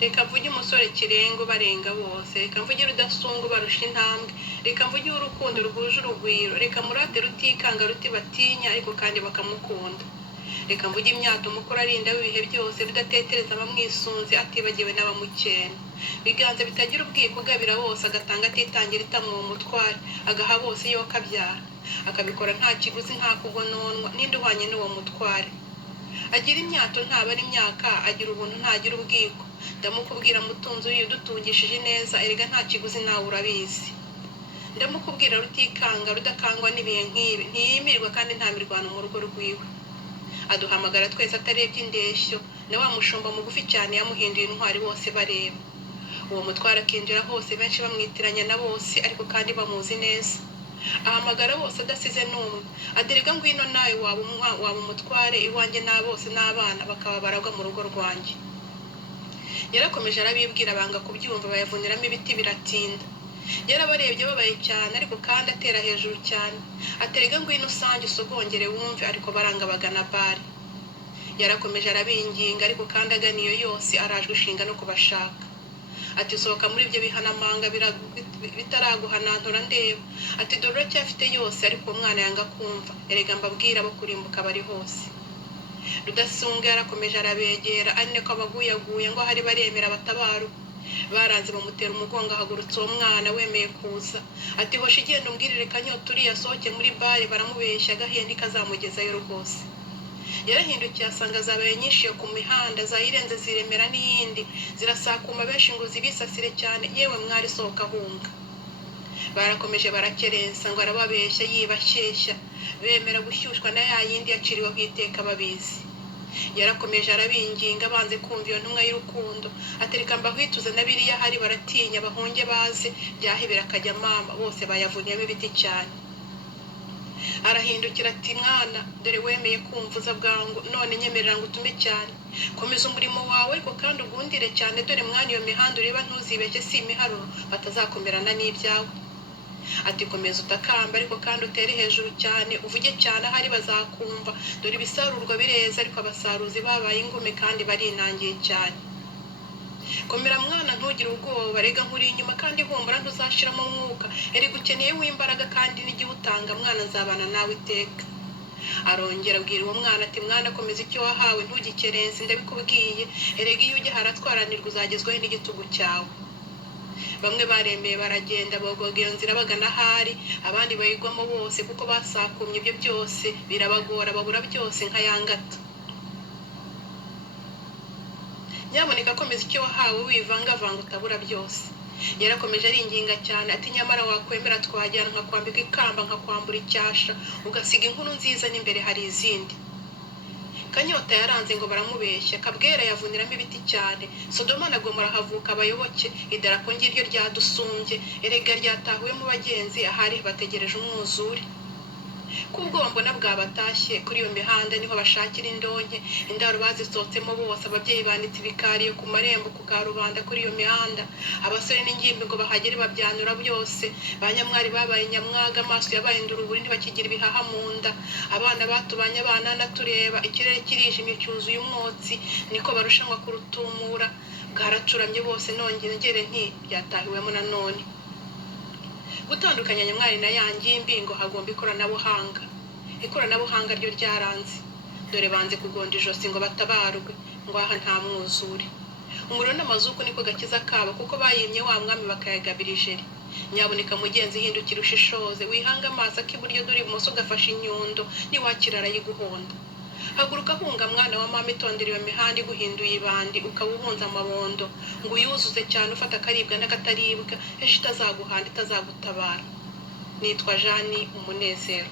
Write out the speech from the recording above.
reka mvuge umusore kirengo barenga bose, reka mvuge rudasungu barusha intambwe, reka mvuge urukundo rwuje urugwiro, reka murate rutikanga ruti batinya ariko kandi bakamukunda, reka mvuge imyato mukuru arinda w'ibihe byose rudatetereza abamwisunze atibagiwe n'abamukene, biganza bitagira ubwiko ugabira bose agatanga atitangira itamuha umutware, agaha bose yo kabyara, akabikora nta kiguzi nta kugononwa ninde uhwanye n'uwo mutware, agira imyato ntabara imyaka, agira ubuntu ntagira ubwiko, ndamukubwira mutunzi uyu dutungishije neza erega nta kiguzi nawe urabizi, ndamukubwira rutikanga rudakangwa n'ibihe nk'ibi, ntiyimirwa kandi nta mirwano mu rugo rwiwe, aduhamagara twese atarebye indeshyo, na wa mushumba mugufi cyane yamuhinduye intwari bose bareba, uwo mutwara akinjira hose benshi bamwitiranya na bose ariko kandi bamuzi neza, ahamagara bose adasize n'umwe, aderega ngwino nawe waba umutware iwanjye na bose n'abana bakaba baragwa mu rugo rwanjye, yarakomeje arabibwira banga kubyumva bayavuniramo ibiti biratinda, yarabarebye babaye cyane ariko kandi atera hejuru cyane, aterega ngwino usange usogongere wumve ariko baranga bagana bari, yarakomeje arabinginga ariko kandi aganiyo yose arajwe ishinga no kubashaka, ati sohoka muri ibyo bihanamanga bitaraguhanantura ndeba, ati dore cyafite yose ariko umwana yanga kumva, erega mbabwira abo kurimbuka bari hose, rudasunga yarakomeje arabegera ari nako abaguyaguye ngo hari baremera batabaru, baranze bamutera umugongo ahagurutse uwo mwana wemeye kuza, ati hoshi igenda umbwirire kanyota uriya sohoke muri bare baramubeshya agahenda ikazamugezayo rwose, yarahindukiye asanga zabaye nyinshi yo ku mihanda zayirenze ziremera n'iyindi zirasakuma benshi ngo zibisasire cyane, yewe mwari sohoka hunga, barakomeje barakerensa ngo arababeshya yibashyeshya, bemera gushyushwa na yayindi yaciriweho iteka babizi, yarakomeje arabinginga banze kumva iyo ntumwa y'urukundo, atereka mbahwituze na biriya hari baratinya bahunge baze byahebera akajya mama bose bayavuniyemo ibiti cyane, arahindukira ati mwana dore wemeye kumvuza bwangu none nyemerera ngo utume cyane, komeza umurimo wawe ariko kandi ugundire cyane, dore mwana iyo mihanda ureba ntuzibeshye si imiharuro batazakomerana n'ibyawe, ati komeza utakamba ariko kandi utere hejuru cyane uvuge cyane ahari bazakumva, dore ibisarurwa bireza ariko abasaruzi babaye ingume kandi barinangiye cyane, komera mwana ntugire ubwoba rega nkuri inyuma kandi humbura ntuzashiramo umwuka, erega ukeneye w'imbaraga kandi n'igihe utanga mwana nzabana nawe iteka, arongera abwira uwo mwana ati mwana komeza icyo wahawe ntugikerense ndabikubwiye, erega iyo ujya haratwaranirwa uzagezwaho n'igitugu cyawe, bamwe baremeye baragenda bogoga iyo nzira bagana ahari, abandi bayigwamo bose kuko basakumye ibyo byose birabagora babura byose nka yangata, nyamuneka komeza icyo wahawe wivangavanga utabura byose, yarakomeje aringinga cyane ati nyamara wakwemera twajyana nkakwambika ikamba nkakwambura icyasha ugasiga inkuru nziza n'imbere hari izindi, kanyota yaranze ngo baramubeshya, kabwera yavuniramo ibiti cyane, Sodoma na Gomora havuka abayoboke, idarapo ngiryo ryadusumbye erega ryatahuye mu bagenzi ahari bategereje umwuzure, kubwo mbona bwabatashye kuri iyo mihanda niho bashakira indonke, indaro bazisohotsemo bose, ababyeyi banditse ibikariyo ku marembo ku karubanda kuri iyo mihanda, abasore n'ingimbi ngo bahagere babyanura byose, banyamwari babaye nyamwaga amaso yabaye induruburi ntibakigira ibihaha mu nda, abana batubanye abana natureba, ikirere kirijimye cyuzuye umwotsi niko barushanwa kurutumura, bwaracuramye bose nongere nti byatahiwemo nanone, gutandukanya nyamwari na yangimbi ngo hagomba ikoranabuhanga ryo ryaranze, dore banze kugonda ijosi ngo batabarwe ngo aha nta mwuzure, umuriro n'amazuku niko gakiza kabo kuko bayimye wa mwami bakayagabira ijeri, nyaboneka mugenzi hindukira ushishoze wihanga amaso ak'iburyo dore ibumoso ugafasha inyundo niwakira arayiguhonda, haguruka hunga mwana wa mama itondera iyo mihanda iguhinduye ibandi ukaba uhunze amabondo, ngo uyuzuze cyane ufata akaribwa n'akataribwa ejo itazaguhanda itazagutabara, nitwa Jani Umunezero.